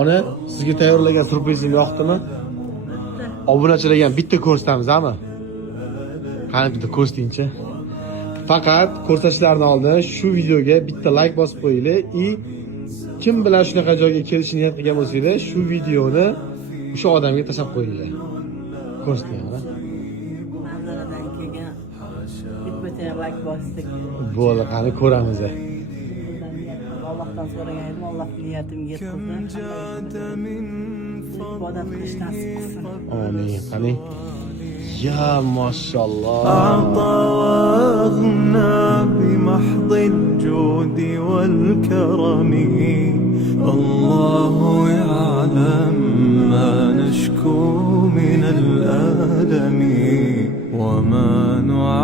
Ona sizga tayyorlagan syurprizim yoqdimi? Obunachilarga ham bitta ko'rsatamiz-mi? Qani bitta ko'rsatingchi. Faqat ko'rsatishlardan oldin shu videoga bitta like bosib qo'yinglar va kim bilan shunaqa joyga kelishni niyat qilgan bo'lsangiz, shu videoni o'sha odamga tashlab qo'yinglar. Ko'rsating, mana. Manzaradan kelgan bitta like bosdik. Bo'ldi, qani ko'ramiz. Allohdan so'ragan edim, Alloh niyatimga yetkazdi. Ibodat qilish nasib qilsin. Amin. Qani. Ya mashallah. أعطى وأغنى بمحض الجود والكرم الله يعلم ما نشكو من الألم وما نعلم